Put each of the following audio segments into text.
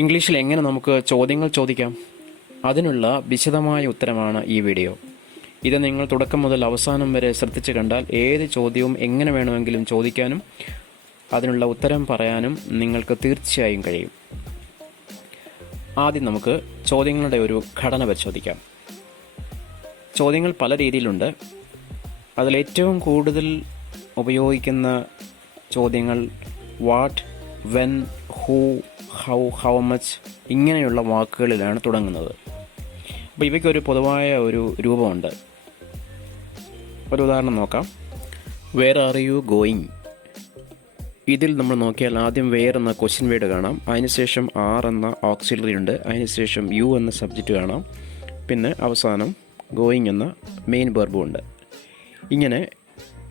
ഇംഗ്ലീഷിൽ എങ്ങനെ നമുക്ക് ചോദ്യങ്ങൾ ചോദിക്കാം? അതിനുള്ള വിശദമായ ഉത്തരമാണ് ഈ വീഡിയോ. ഇത് നിങ്ങൾ തുടക്കം മുതൽ അവസാനം വരെ ശ്രദ്ധിച്ചു കണ്ടാൽ ഏത് ചോദ്യവും എങ്ങനെ വേണമെങ്കിലും ചോദിക്കാനും അതിനുള്ള ഉത്തരം പറയാനും നിങ്ങൾക്ക് തീർച്ചയായും കഴിയും. ആദ്യം നമുക്ക് ചോദ്യങ്ങളുടെ ഒരു ഘടന പരിശോധിക്കാം. ചോദ്യങ്ങൾ പല രീതിയിലുണ്ട്. അതിലേറ്റവും കൂടുതൽ ഉപയോഗിക്കുന്ന ചോദ്യങ്ങൾ what, when, who, how much ഇങ്ങനെയുള്ള വാക്കുകളിലാണ് തുടങ്ങുന്നത്. അപ്പോൾ ഇവയ്ക്കൊരു പൊതുവായ ഒരു രൂപമുണ്ട്. ഒരു ഉദാഹരണം നോക്കാം. Where are you going? ഇതിൽ നമ്മൾ നോക്കിയാൽ ആദ്യം വെയർ എന്ന ക്വസ്റ്റ്യൻ വേർഡ് കാണാം, അതിനുശേഷം ആർ എന്ന ഓക്സിലറി ഉണ്ട്, അതിനുശേഷം യു എന്ന സബ്ജക്റ്റ് കാണാം, പിന്നെ അവസാനം ഗോയിങ് എന്ന മെയിൻ വെർബും ഉണ്ട്. ഇങ്ങനെ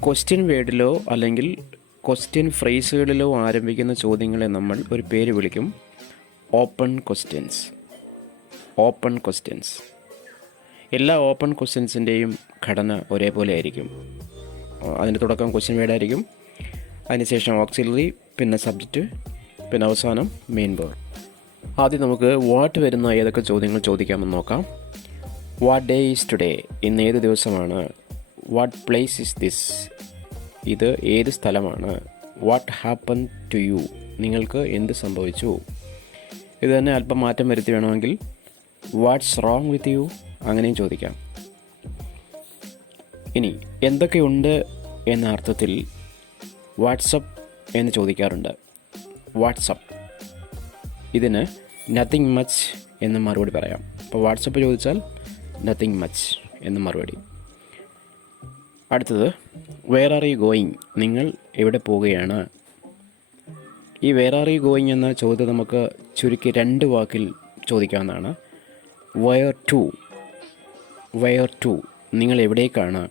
ക്വസ്റ്റ്യൻ വേർഡിലോ അല്ലെങ്കിൽ ക്വസ്റ്റ്യൻ ഫ്രേസുകളിലോ ആരംഭിക്കുന്ന ചോദ്യങ്ങളെ നമ്മൾ ഒരു പേര് വിളിക്കും ഓപ്പൺ ക്വസ്റ്റ്യൻസ്. Open questions. എല്ലാ ഓപ്പൺ ക്വസ്റ്റ്യൻസിൻ്റെയും ഘടന ഒരേപോലെ ആയിരിക്കും. അതിൻ്റെ തുടക്കം ക്വസ്റ്റ്യൻ വേർഡ് ആയിരിക്കും, അതിനുശേഷം ഓക്സിലറി, പിന്നെ സബ്ജക്റ്റ്, പിന്നെ അവസാനം മെയിൻ വേർഡ്. ആദ്യം നമുക്ക് വാട്ട് വരുന്ന ഏതൊക്കെ ചോദ്യങ്ങൾ ചോദിക്കാമെന്ന് നോക്കാം. What day is today? ഇന്ന് ഏത് ദിവസമാണ്? What place is this? ഇത് ഏത് സ്ഥലമാണ്? What happen to you? നിങ്ങൾക്ക് എന്ത് സംഭവിച്ചു? ഇത് തന്നെ അല്പം മാറ്റം വരുത്തി വേണമെങ്കിൽ വാട്ട്സ് റോങ് വിത്ത് യു അങ്ങനെയും ചോദിക്കാം. ഇനി എന്തൊക്കെയുണ്ട് എന്ന അർത്ഥത്തിൽ വാട്സപ്പ് എന്ന് ചോദിക്കാറുണ്ട്. വാട്സപ്പ്. ഇതിന് നത്തിങ് മച്ച് എന്ന് മറുപടി പറയാം. അപ്പോൾ വാട്സപ്പ് ചോദിച്ചാൽ നത്തിങ് മച്ച് എന്ന് മറുപടി. അടുത്തത് വേർ ആർ യു ഗോയിങ്? നിങ്ങൾ എവിടെ പോവുകയാണ്? ഈ വേർ ആർ യു ഗോയിങ് എന്ന ചോദ്യം നമുക്ക് ചുരുക്കി 2 വാക്കിൽ ചോദിക്കാവുന്നതാണ്. Wire to. വയർ ടു, നിങ്ങൾ എവിടേക്കാണ്?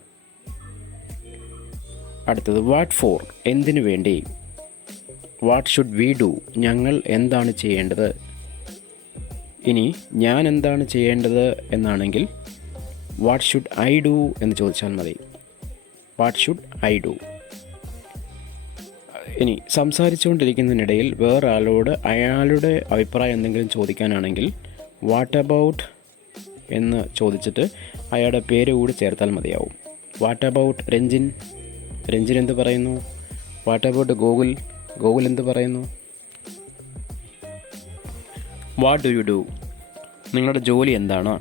അടുത്തത് വാട്ട് ഫോർ? എന്തിനു വേണ്ടി? What should we do? ഞങ്ങൾ എന്താണ് ചെയ്യേണ്ടത്? ഇനി ഞാൻ എന്താണ് ചെയ്യേണ്ടത് എന്നാണെങ്കിൽ വാട്ട് ഷുഡ് ഐ ഡു എന്ന് ചോദിച്ചാൽ മതി. What should I do? ഇനി സംസാരിച്ചുകൊണ്ടിരിക്കുന്നതിനിടയിൽ വേറൊരാളോട് അയാളുടെ അഭിപ്രായം എന്തെങ്കിലും ചോദിക്കാനാണെങ്കിൽ വാട്ട് അബൌട്ട് എന്ന് ചോദിച്ചിട്ട് അയാളുടെ പേര് കൂടി ചേർത്താൽ മതിയാവും. What about Ranjin? രഞ്ജിൻ എന്ത് പറയുന്നു? What about Gokul? ഗോകുൽ എന്ത് പറയുന്നു? What do you do? നിങ്ങളുടെ ജോലി എന്താണ്?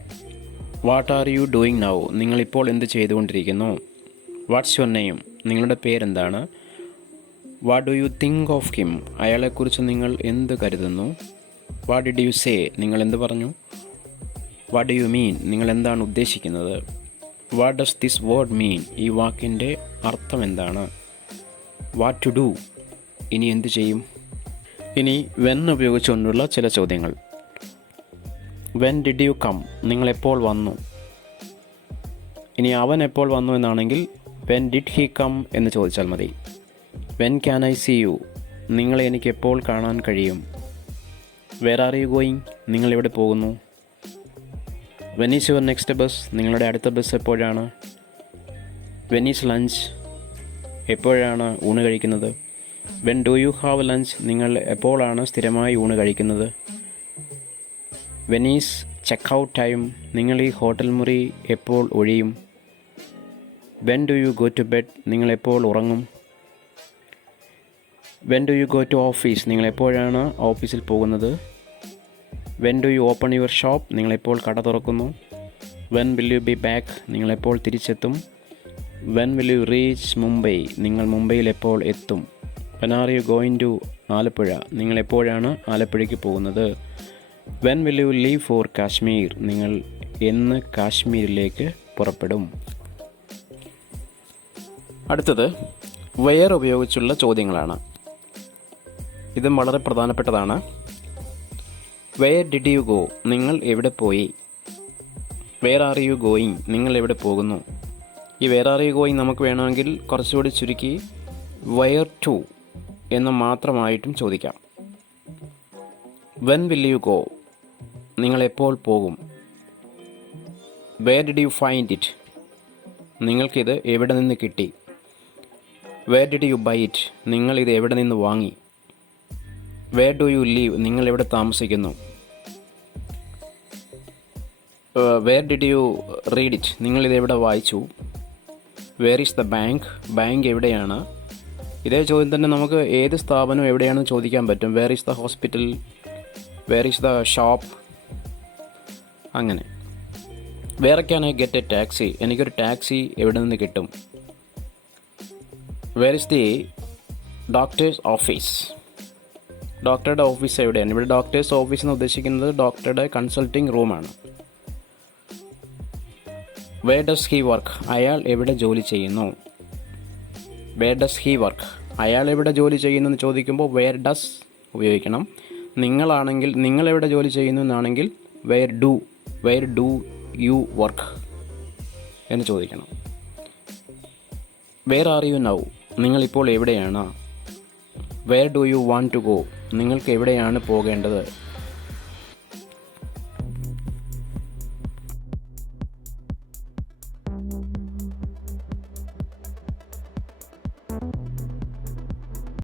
What are you doing now? നിങ്ങളിപ്പോൾ എന്ത് ചെയ്തുകൊണ്ടിരിക്കുന്നു? What's your name? നിങ്ങളുടെ പേരെന്താണ്? What do you think of him? അയാളെക്കുറിച്ച് നിങ്ങൾ എന്ത് കരുതുന്നു? What did you say? നിങ്ങൾ എന്ത് പറഞ്ഞു? What do you mean? നിങ്ങൾ എന്താണ് ഉദ്ദേശിക്കുന്നത്? What does this word mean? ഈ വാക്കിൻ്റെ അർത്ഥം എന്താണ്? What to do? ഇനി എന്ത് ചെയ്യും? ഇനി വെൻ ഉപയോഗിച്ചുകൊണ്ടുള്ള ചില ചോദ്യങ്ങൾ. When did you come? നിങ്ങൾ എപ്പോൾ വന്നു? ഇനി അവൻ എപ്പോൾ വന്നു എന്നാണെങ്കിൽ വെൻ ഡിഡ് ഹി കം എന്ന് ചോദിച്ചാൽ മതി. When can I see you? നിങ്ങളെ എനിക്ക് എപ്പോൾ കാണാൻ കഴിയും? Where are you going? നിങ്ങൾ എവിടെ പോകുന്നു? When is your next bus? നിങ്ങളുടെ അടുത്ത ബസ് എപ്പോഴാണ്? When is lunch? എപ്പോഴാണ് ഊണ് കഴിക്കുന്നത്? When do you have lunch? നിങ്ങൾ എപ്പോഴാണ് സ്ഥിരമായി ഊണ് കഴിക്കുന്നത്? When is check out time? നിങ്ങൾ ഈ ഹോട്ടൽ മുറി എപ്പോൾ ഒഴിയും? When do you go to bed? നിങ്ങൾ എപ്പോൾ ഉറങ്ങും? When do you go to office? നിങ്ങൾ എപ്പോഴാണ് ഓഫീസിൽ പോകുന്നത്? When do you open your shop? നിങ്ങളെപ്പോൾ കട തുറക്കുന്നു? When will you be back? നിങ്ങളെപ്പോൾ തിരിച്ചെത്തും? When will you reach Mumbai? നിങ്ങൾ മുംബൈയിൽ എപ്പോൾ എത്തും? When are you going to Alappuzha? നിങ്ങൾ എപ്പോഴാണ് ആലപ്പുഴയ്ക്ക് പോകുന്നത്? When will you leave for Kashmir? നിങ്ങൾ എന്ന് കാശ്മീരിലേക്ക് പുറപ്പെടും? അടുത്തത് വെയർ ഉപയോഗിച്ചുള്ള ചോദ്യങ്ങളാണ്. ഇതും വളരെ പ്രധാനപ്പെട്ടതാണ്. Where did you go? നിങ്ങൾ എവിടെ പോയി? Where are you going? നിങ്ങൾ എവിടെ പോകുന്നു? ഈ വെയർ ആർ യു ഗോയിങ് നമുക്ക് വേണമെങ്കിൽ കുറച്ചുകൂടി ചുരുക്കി വെയർ ടു എന്ന് മാത്രമായിട്ടും ചോദിക്കാം. When will you go? നിങ്ങൾ എപ്പോൾ പോകും? Where did you find it? നിങ്ങൾക്കിത് എവിടെ നിന്ന് കിട്ടി? Where did you buy it? നിങ്ങൾ ഇത് എവിടെ നിന്ന് വാങ്ങി? വേർ ഡു യു ലീവ്, നിങ്ങൾ എവിടെ താമസിക്കുന്നു. Where did you read it, നിങ്ങൾ ഇതെവിടെ വായിച്ചു. Where is the bank, bank എവിടെയാണ്. ഇതേ ചോദ്യം തന്നെ നമുക്ക് ഏത് സ്ഥാപനം എവിടെയാണെന്ന് ചോദിക്കാൻ പറ്റും. Where is the hospital, where is the shop, അങ്ങനെ. Where can I get a taxi, എനിക്കൊരു ടാക്സി എവിടെ നിന്ന് കിട്ടും. Where is the doctor's office, ഡോക്ടറുടെ ഓഫീസ് എവിടെയാണ്. ഇവിടെ ഡോക്ടേഴ്സ് ഓഫീസ് എന്ന് ഉദ്ദേശിക്കുന്നത് ഡോക്ടറുടെ കൺസൾട്ടിങ് റൂമാണ്. വേർ ഡസ് ഹി വർക്ക്, അയാൾ എവിടെ ജോലി ചെയ്യുന്നു. വേർ ഡസ് ഹി വർക്ക്, അയാൾ എവിടെ ജോലി ചെയ്യുന്നു എന്ന് ചോദിക്കുമ്പോൾ വേർ ഡസ് ഉപയോഗിക്കണം. നിങ്ങളാണെങ്കിൽ നിങ്ങൾ എവിടെ ജോലി ചെയ്യുന്നു എന്നാണെങ്കിൽ വേർ ഡു യു വർക്ക് എന്ന് ചോദിക്കണം. വേർ ആർ യു നൗ, നിങ്ങളിപ്പോൾ എവിടെയാണ്. Where do you want to go, നിങ്ങൾക്ക് എവിടെയാണ് പോകേണ്ടത്.